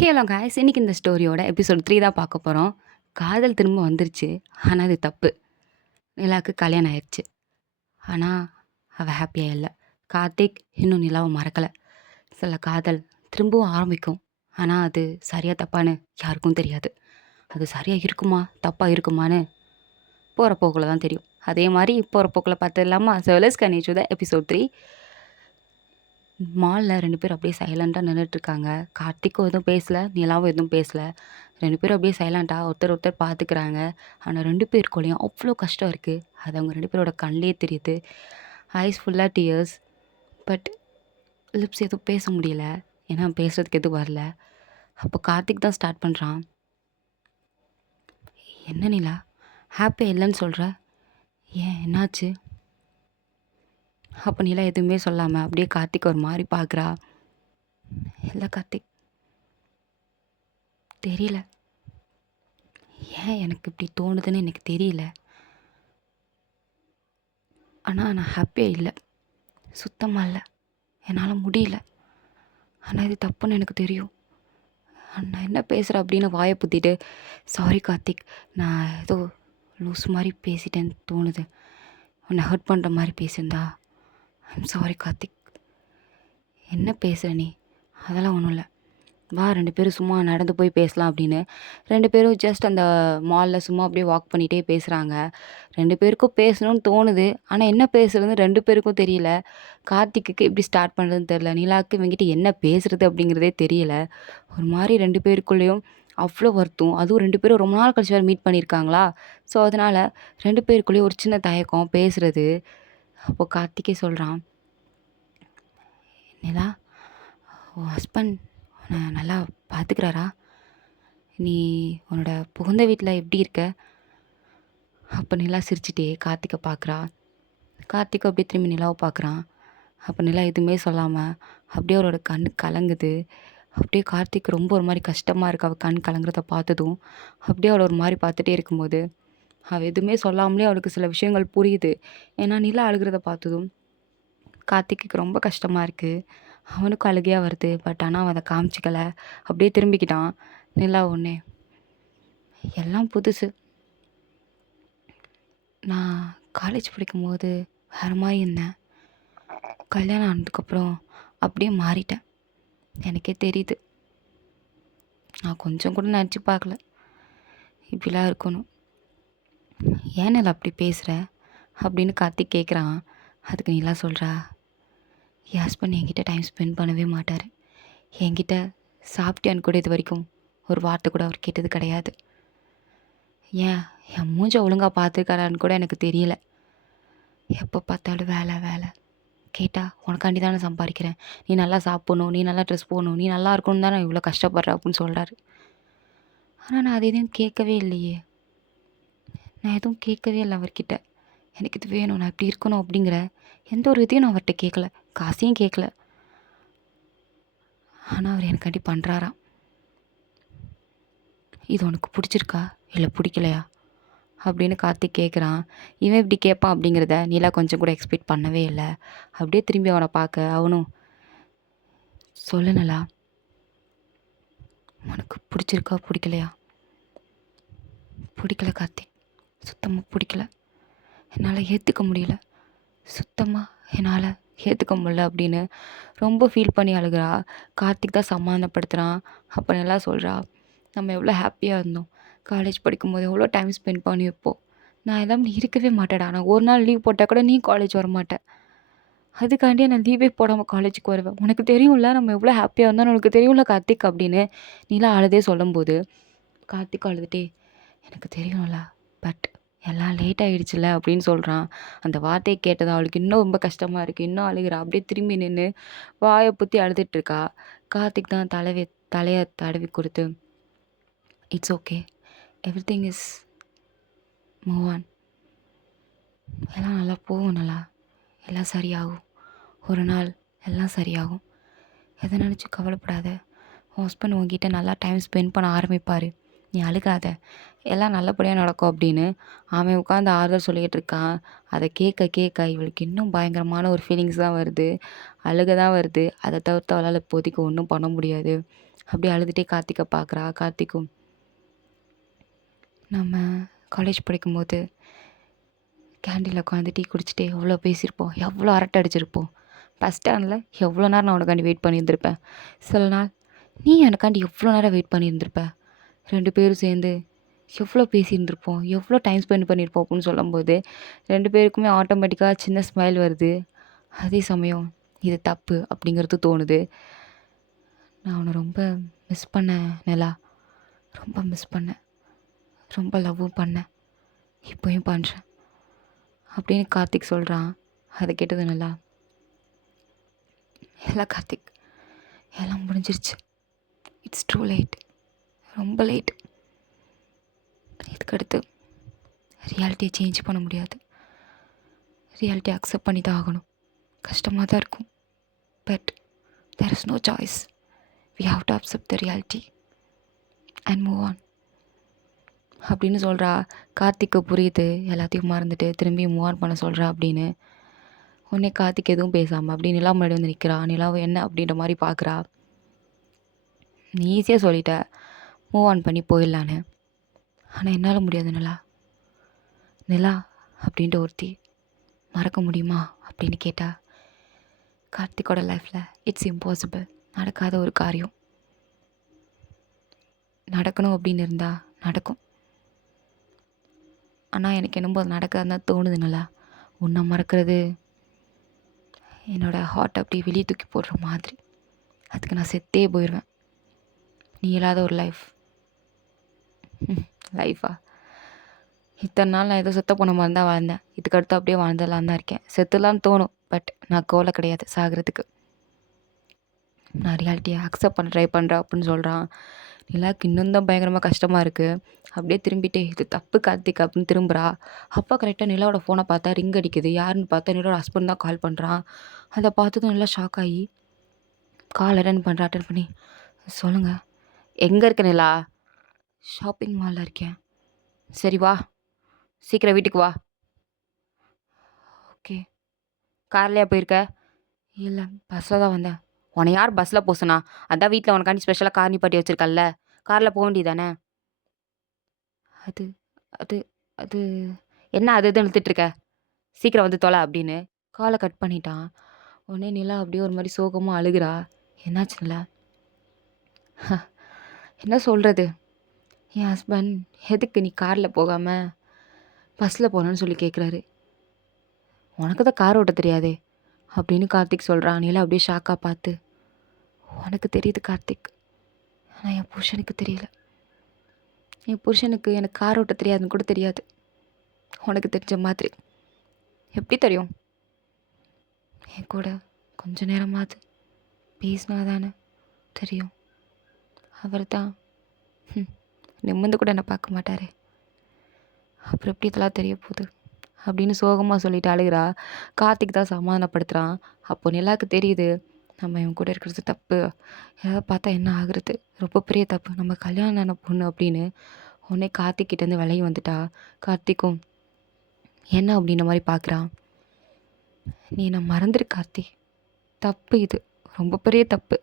Hello guys! இன்னைக்கு இந்த ஸ்டோரியோட episode 3 தான் பார்க்க போறோம். காதல் திரும்ப வந்துருச்சு. ஆனா அது தப்பு. நிலாவுக்கு கல்யாணம் ஆயிருச்சு. ஆனா அவ ஹேப்பியா இல்ல. கார்த்திக் இன்னும் நிலாவ மறக்கல. சில காதல் திரும்பவும் ஆரம்பிக்கும். ஆனா அது சரியா தப்பான்னு யாருக்கும் தெரியாது. அது சரியா இருக்குமா? தப்பா இருக்குமான்னு போற போக்குல தான் தெரியும். அதே மாரி போற போக்குல பார்த்துடலாமா? So let's continue the episode 3. மால்ல 2 பேரும் அப்படியே சைலண்டா நின்னுட்டுருக்காங்க. கார்த்திக்கும் எதுவும் பேசல. நிலாவும் எதுவும் பேசல. 2 பேரும் அப்படியே சைலண்டா ஒருத்தர் ஒருத்தர் பார்த்துக்கிறாங்க. ஆனா 2 பேருக்குள்ளயும் அவ்ளோ கஷ்டம் இருக்கு. அது அவங்க 2 பேரோட கண்லயே தெரியுது. ஐஸ் ஃபுல்லா டியர்ஸ். பட் லிப்ஸ் எதுவும் பேச முடியல. ஏன்னா பேசுறதுக்கு எதுவும் வரல. அப்போ கார்த்திக் தான் ஸ்டார்ட் பண்றான். "என்ன நிலா? ஹேப்பியா இல்லன்னு சொல்ற? ஏன் என்னாச்சு?" அப்போ நிலா எதுவுமே சொல்லாம அப்படியே கார்த்திக் ஒரு மாரி பார்க்குறா. "இல்ல கார்த்திக், தெரியல. ஏன் எனக்கு இப்படி தோணுதுன்னு எனக்கு தெரியல. ஆனா நான் ஹேப்பியா இல்ல. சுத்தமா இல்ல. என்னால முடியல. ஆனா இது தப்புன்னு எனக்கு தெரியும். நான் என்ன பேசுறேன் அப்படின்னு வாய பொத்திட்டு, சாரி கார்த்திக். நான் ஏதோ லூஸ் மாரி பேசிட்டேன்னு தோணுது. உன்னை ஹர்ட் பண்ணுற மாரி பேசியிருந்தா ஐம் சாரி கார்த்திக். என்ன பேசுற நீ? அதெல்லாம் ஒன்றும் இல்ல. வா 2 பேரும் சும்மா நடந்து போய் பேசலாம் அப்படின்னு 2 பேரும் ஜஸ்ட் அந்த மால்ல சும்மா அப்படியே வாக் பண்ணிகிட்டே பேசுகிறாங்க. 2 பேருக்கும் பேசணும்னு தோணுது. ஆனால் என்ன பேசுறதுன்னு 2 பேருக்கும் தெரியல. கார்த்திக்குக்கு எப்படி ஸ்டார்ட் பண்ணுறதுன்னு தெரியல. நிலாவுக்கு இவங்கிட்ட என்ன பேசுறது அப்படிங்கிறதே தெரியல. ஒரு மாதிரி 2 பேருக்குள்ளேயும் அவ்வளோ வருத்தம். அதுவும் 2 பேரும் ரொம்ப நாள் கழிச்சு வேறு மீட் பண்ணியிருக்காங்களா. ஸோ அதனால் 2 பேருக்குள்ளேயும் ஒரு சின்ன தயக்கம் பேசுறது. அப்போது கார்த்திகே சொல்கிறான், நிலா, உன் ஹஸ்பண்ட் உன்னை நல்லா பார்த்துக்கிறாரா? நீ உன்னோட புகுந்த வீட்டில் எப்படி இருக்க? அப்போ நிலா சிரிச்சிட்டே கார்த்திகை பார்க்குறா. கார்த்திக் அப்படியே திரும்பி நிலாவை பார்க்குறான். அப்போ நிலா எதுவுமே சொல்லாமல் அப்படியே அவரோட கண் கலங்குது. அப்படியே கார்த்திக் ரொம்ப ஒரு மாதிரி கஷ்டமாக இருக்கு. அவள் கண் கலங்குறத பார்த்ததும் அப்படியே அவளை ஒரு மாதிரி பார்த்துட்டே இருக்கும்போது அவள் எதுவுமே சொல்லாமலே அவளுக்கு சில விஷயங்கள் புரியுது. ஏன்னா நிலா அழுகிறத பார்த்ததும் கார்த்திக்கு ரொம்ப கஷ்டமாக இருக்குது. அவனுக்கும் அழுகையாக வருது. பட் ஆனால் அவன் அதை காமிச்சிக்கல. அப்படியே திரும்பிக்கிட்டான். நிலா ஒன்றே, எல்லாம் புதுசு. நான் காலேஜ் படிக்கும்போது வேறு மாதிரி இருந்தேன். கல்யாணம் ஆனதுக்கப்புறம் அப்படியே மாறிட்டேன். எனக்கே தெரியுது. நான் கொஞ்சம் கூட நினச்சி பார்க்கல இப்படிலாம் இருக்கணும். ஏன் நிலா அப்படி பேசுகிற அப்படின்னு கார்த்திக் கேட்குறான். அதுக்கு நிலா சொல்கிறா, என் ஹஸ்பண்ட் என்கிட்ட டைம் ஸ்பெண்ட் பண்ணவே மாட்டார். என்கிட்ட சாப்பிட்டியான்னு கூட இது வரைக்கும் ஒரு வார்த்தை கூட அவர் கேட்டது கிடையாது. ஏன் என் மூஞ்ச ஒழுங்காக பார்த்துருக்காரான்னு கூட எனக்கு தெரியல. எப்போ பார்த்தாலும் வேலை வேலை. கேட்டால் உனக்காண்டி தானே சம்பாதிக்கிறேன், நீ நல்லா சாப்பிட்ணும், நீ நல்லா ட்ரெஸ் போடணும், நீ நல்லா இருக்கணும் தான் நான் இவ்வளோ கஷ்டப்படுறேன் அப்படின்னு சொல்கிறாரு. ஆனால் நான் அது எதுவும் கேட்கவே இல்லையே. நான் எதுவும் கேட்கவே இல்லை அவர்கிட்ட. எனக்கு இது வேணும், நான் இப்படி இருக்கணும் அப்படிங்கிற எந்த ஒரு இதையும் நான் அவர்கிட்ட கேட்கல. காசையும் கேட்கல. ஆனால் அவர் எனக்காண்டி பண்ணுறாராம். இது உனக்கு பிடிச்சிருக்கா இல்லை பிடிக்கலையா அப்படின்னு கார்த்திக் கேட்குறான். இவன் இப்படி கேட்பான் அப்படிங்கிறத நிலா கொஞ்சம் கூட எக்ஸ்பெக்ட் பண்ணவே இல்லை. அப்படியே திரும்பி அவனை பார்க்க அவனும், சொல்லணும்லா, உனக்கு பிடிச்சிருக்கா பிடிக்கலையா? பிடிக்கல கார்த்திக், சுத்தமாக பிடிக்கல. என்னால் ஏற்றுக்க முடியல. சுத்தமாக என்னால் ஏற்றுக்க முடியல அப்படின்னு ரொம்ப ஃபீல் பண்ணி அழுகிறா. கார்த்திக் தான் சமாதானப்படுத்துகிறான். அப்போ நல்லா சொல்கிறா, நம்ம எவ்வளோ ஹாப்பியாக இருந்தோம். காலேஜ் படிக்கும்போது எவ்வளோ டைம் ஸ்பெண்ட் பண்ணி வைப்போம். நான் இல்லாமல் இருக்கவே மாட்டேடா. நான் ஒரு நாள் லீவ் போட்டால் கூட நீ காலேஜ் வர மாட்டேன். அதுக்காண்டியே நான் லீவே போடாமல் காலேஜுக்கு வருவேன். உனக்கு தெரியும்ல நம்ம எவ்வளோ ஹாப்பியாக இருந்தோம்னு உனக்கு தெரியும்ல கார்த்திக் அப்படின்னு நீலாம் அழுதே சொல்லும்போது கார்த்திக் அழுதுகிட்டே, எனக்கு தெரியும்ல, பட் எல்லாம் லேட் ஆகிடுச்சுல அப்படின்னு சொல்கிறான். அந்த வார்த்தையை கேட்டது அவளுக்கு இன்னும் ரொம்ப கஷ்டமாக இருக்குது. இன்னும் அழுகிறா. அப்படியே திரும்பி நின்று வாயை புற்றி அழுதுட்டுருக்கா. கார்த்திக் தான் தலையை தடவி கொடுத்து, it's okay, every thing is move on, எல்லாம் நல்லா போகும், நல்லா எல்லாம் சரியாகும். ஒரு நாள் எல்லாம் சரியாகும். எதை நினச்சி கவலைப்படாத. உன் ஹஸ்பண்ட் உங்ககிட்ட நல்லா டைம் ஸ்பெண்ட் பண்ண ஆரம்பிப்பார். நீ அழுகாத, எல்லாம் நல்லபடியாக நடக்கும் அப்படின்னு அவன் உட்காந்து ஆறுதல் சொல்லிக்கிட்டு இருக்கான். அதை கேட்க கேட்க இவளுக்கு இன்னும் பயங்கரமான ஒரு ஃபீலிங்ஸ் தான் வருது. அழுக தான் வருது. அதை தவிர்த்து அவளால் இப்போதைக்கு ஒன்றும் பண்ண முடியாது. அப்படியே அழுதுகிட்டே கார்த்திகை பார்க்குறா. கார்த்திக்கும் நம்ம காலேஜ் படிக்கும்போது கேண்டீனில் உட்காந்து டீ குடிச்சிட்டு எவ்வளோ பேசியிருப்போம், எவ்வளோ அரட்டை அடிச்சிருப்போம். பஸ் ஸ்டாண்டில் எவ்வளோ நேரம் நான் உனக்காண்டி வெயிட் பண்ணியிருந்திருப்பேன். சில நாள் நீ எனக்காண்டி எவ்வளோ நேரம் வெயிட் பண்ணியிருந்திருப்ப. 2 பேரும் சேர்ந்து எவ்வளோ பேசியிருந்திருப்போம், எவ்வளோ டைம் ஸ்பெண்ட் பண்ணியிருப்போம் அப்படின்னு சொல்லும்போது 2 பேருக்குமே ஆட்டோமேட்டிக்காக சின்ன ஸ்மைல் வருது. அதே சமயம் இது தப்பு அப்படிங்கிறது தோணுது. நான் அவனை ரொம்ப மிஸ் பண்ணேன் நிலா, ரொம்ப மிஸ் பண்ணேன், ரொம்ப லவ்வும் பண்ணேன், இப்போயும் பண்ணுறேன் அப்படின்னு கார்த்திக் சொல்கிறான். அதை கேட்டது நிலா, எல்லாம் கார்த்திக், எல்லாம் முடிஞ்சிருச்சு, இட்ஸ் ட்ரூ லேட், ரொம்ப லேட். இதுக்கடுத்து ரியாலிட்டியை சேஞ்ச் பண்ண முடியாது, ரியாலிட்டியை அக்செப்ட் பண்ணி தான் ஆகணும். கஷ்டமாக தான் இருக்கும், but there is no choice. We have to accept the reality and move on அப்படின்னு சொல்கிறா. கார்த்திக்கு புரியுது, எல்லாத்தையும் மறந்துட்டு திரும்பி மூவ் ஆன் பண்ண சொல்கிறா அப்படின்னு. உடனே கார்த்திக் எதுவும் பேசாமல் அப்படி நிலா முன்னாடி வந்து நிற்கிறா. நிலாவை என்ன அப்படின்ற மாதிரி பார்க்குறா. நீ ஈஸியாக சொல்லிட்ட மூவ் ஆன் பண்ணி போயிடலான்னு, ஆனால் என்னால் முடியாது நிலா. நிலா அப்படின்ட்டு ஒருத்தி மறக்க முடியுமா அப்படின்னு கேட்டா. கார்த்திக்கோட லைஃப்பில் இட்ஸ் இம்பாசிபிள், நடக்காத ஒரு காரியம். நடக்கணும் அப்படின்னு இருந்தால் நடக்கும். ஆனால் எனக்கு என்னமோ அது நடக்காதுன்னு தான் தோணுது நிலா. உன்னை மறக்கிறது என்னோடய ஹார்ட் அப்படி வெளியே தூக்கி போடுற மாதிரி. அதுக்கு நான் செத்தே போயிடுவேன். நீ இல்லாத ஒரு லைஃபா? இத்தனை நாள் நான் ஏதோ செத்த போன மாதிரி தான் வாழ்ந்தேன். இதுக்கடுத்து அப்படியே வாழ்ந்துடலாம் தான் இருக்கேன். செத்துலான்னு தோணும், பட் நான் கோலை கிடையாது சாகிறதுக்கு. நான் ரியாலிட்டியை அக்செப்ட் பண்ண ட்ரை பண்ணுறேன் அப்படின்னு சொல்கிறான். நிலாவுக்கு இன்னும் தான் பயங்கரமாக கஷ்டமாக இருக்குது. அப்படியே திரும்பிட்டே இது தப்பு கார்த்திக் அப்படின்னு திரும்புகிறா. அப்பா கரெக்டாக நிலாவோட ஃபோனை பார்த்தா ரிங் அடிக்குது. யாருன்னு பார்த்தா நிலாவோட ஹஸ்பண்ட் தான் கால் பண்ணுறான். அதை பார்த்ததும் நல்லா ஷாக் ஆகி கால் அட்டன் பண்ணி, சொல்லுங்கள், எங்கே இருக்க நிலா? ஷாப்பிங் மாலில் இருக்கேன். சரி வா, சீக்கிரம் வீட்டுக்கு வா. ஓகே. கார்லையா போயிருக்க? இல்லை, பஸ்ஸில் தான் வந்தேன். உன்னை யார் பஸ்ஸில் போசுனா? அதான் வீட்டில் உனக்காண்டி ஸ்பெஷலாக கார் நிப்பாட்டி வச்சுருக்கல்ல, காரில் போக வேண்டியதானே? அது அது அது என்ன அது இதுன்னு இழுத்துட்ருக்க? சீக்கிரம் வந்து தொலை அப்படின்னு காலை கட் பண்ணிட்டான். உடனே நிலா அப்படியே ஒரு மாதிரி சோகமாக அழுகிறா. என்னாச்சு நிலா? என்ன சொல்கிறது, என் ஹஸ்பண்ட் எதுக்கு நீ காரில் போகாமல் பஸ்ஸில் போகணுன்னு சொல்லி கேட்குறாரு. உனக்கு தான் கார் ஓட்ட தெரியாதே அப்படின்னு கார்த்திக் சொல்கிறான். நிலா அப்படியே ஷாக்காக பார்த்து, உனக்கு தெரியுது கார்த்திக், ஆனால் என் புருஷனுக்கு தெரியல. என் புருஷனுக்கு எனக்கு கார் ஓட்ட தெரியாதுன்னு கூட தெரியாது. உனக்கு தெரிஞ்ச மாதிரி. எப்படி தெரியும்? என் கூட கொஞ்ச நேரமாவது பேசினா தானே தெரியும். அவர் தான் நிமிர்ந்து கூட என்னை பார்க்க மாட்டாரே, அப்புறம் எப்படி இதெல்லாம் தெரிய போகுது அப்படின்னு சோகமாக சொல்லிட்டு அழுகிறா. கார்த்திக் தான் சமாதானப்படுத்துகிறான். அப்போ நிலாவுக்கு தெரியுது, நம்ம இவன் கூட இருக்கிறது தப்பு, ஏதாவது பார்த்தா என்ன ஆகுறது, ரொம்ப பெரிய தப்பு, நம்ம கல்யாணம் ஆன பொண்ணு அப்படின்னு. உடனே கார்த்திக் கிட்டேருந்து விலகி வந்துட்டா. கார்த்திக்கும் என்ன அப்படின்ற மாதிரி பார்க்குறான். நீ என்னை மறந்துரு கார்த்தி, தப்பு இது, ரொம்ப பெரிய தப்பு,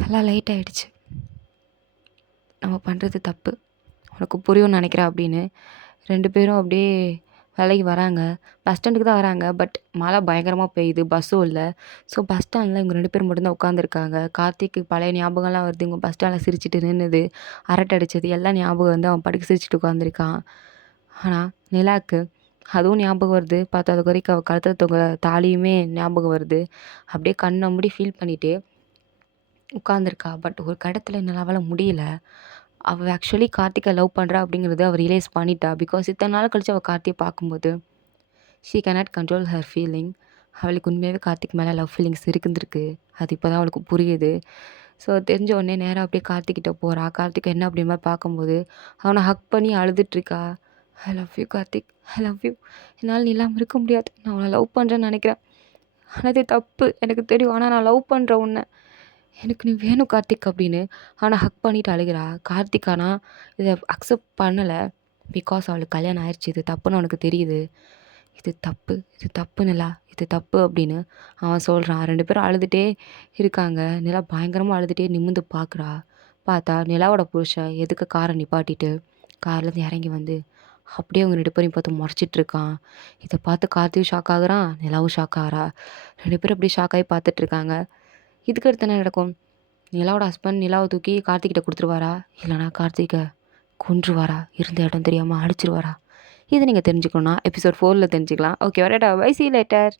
எல்லாம் லேட் ஆகிடுச்சு, நம்ம பண்ணுறது தப்பு, உனக்கு புரியும்னு நினைக்கிறேன் அப்படின்னு 2 பேரும் அப்படியே விலகி வராங்க. பஸ் ஸ்டாண்டுக்கு தான் வராங்க. பட் மழை பயங்கரமாக பெய்யுது, பஸ்ஸும் இல்லை. ஸோ பஸ் ஸ்டாண்டில் இவங்க 2 பேர் மட்டும்தான் உட்காந்துருக்காங்க. கார்த்திக்கு பழைய ஞாபகம்லாம் வருது. இவங்க பஸ் ஸ்டாண்டில் சிரிச்சிட்டு நின்றுது, அரட்டை அடித்தது எல்லாம் ஞாபகம் வந்து அவன் படுக்க சிரிச்சிட்டு உட்காந்துருக்கான். ஆனால் நிலாவுக்கு அதுவும் ஞாபகம் வருது. பார்த்தா அது வரைக்கும் அவள் கழுத்தில் தொங்க தாலியுமே ஞாபகம் வருது. அப்படியே கண்ணை மூடி ஃபீல் பண்ணிகிட்டே உட்காந்துருக்கா. பட் ஒரு கடத்தில் நிலாவால் முடியல. அவள் ஆக்சுவலி கார்த்திகை லவ் பண்ணுறா அப்படிங்கிறது அவள் ரியலைஸ் பண்ணிட்டா. பிகாஸ் இத்தனை நாள் கழித்து அவள் கார்த்தியை பார்க்கும்போது she cannot control her feeling. அவளுக்கு உண்மையாகவே கார்த்திக் மேலே லவ் ஃபீலிங்ஸ் இருக்குந்துருக்கு. அது இப்போ தான் அவளுக்கு புரியுது. ஸோ தெரிஞ்ச உடனே நேராக அப்படியே கார்த்திக்கிட்ட போகிறா. கார்த்திக் என்ன அப்படி மாதிரி பார்க்கும்போது அவனை ஹக் பண்ணி அழுதுட்ருக்கா. I love you Karthik, I love you, என்னால் நீ இல்லாமல் இருக்க முடியாது, நான் அவனை லவ் பண்ணுறேன்னு நினைக்கிறேன், ஆனால் அது தப்பு எனக்கு தெரியும், ஆனால் நான் லவ் பண்ணுறேன் உன்னை, எனக்கு நீ வேணும் கார்த்திக் அப்படின்னு. ஆனால் ஹக் பண்ணிட்டு அழுகிறா. கார்த்திக் ஆனால் இதை அக்செப்ட் பண்ணலை. பிகாஸ் அவளுக்கு கல்யாணம் ஆயிடுச்சு, இது தப்புன்னு அவனுக்கு தெரியுது. இது தப்பு, இது தப்புன்னுலா, இது தப்பு அப்படின்னு அவன் சொல்கிறான். 2 பேரும் அழுதுகிட்டே இருக்காங்க. நிலா பயங்கரமாக அழுதுகிட்டே நிமிர்ந்து பார்க்குறா. பார்த்தா நிலாவோட புருஷன் எதுக்க காரை நிப்பாட்டிட்டு கார்லேருந்து இறங்கி வந்து அப்படியே அவங்க 2 பேரையும் பார்த்து முறைச்சிட்டு இருக்கான். இதை பார்த்து கார்த்தியும் ஷாக் ஆகுறான், நிலாவும் ஷாக் ஆகிறா. 2 பேரும் அப்படியே ஷாக் ஆகி பார்த்துட்டு இருக்காங்க. இதுக்கு அடுத்து என்ன நடக்கும்? நிலாவோட ஹஸ்பண்ட் நிலாவை தூக்கி கார்த்திகிட்ட கொடுத்துருவாரா? இல்லைனா கார்த்திகை கொன்றுவாரா? இருந்த இடம் தெரியாமல் அடிச்சிருவாரா? இதை நீங்கள் தெரிஞ்சுக்கணுன்னா எபிசோட் 4ல் தெரிஞ்சுக்கலாம். ஓகே வரட்டா, பை, சீ யூ லேட்டர்.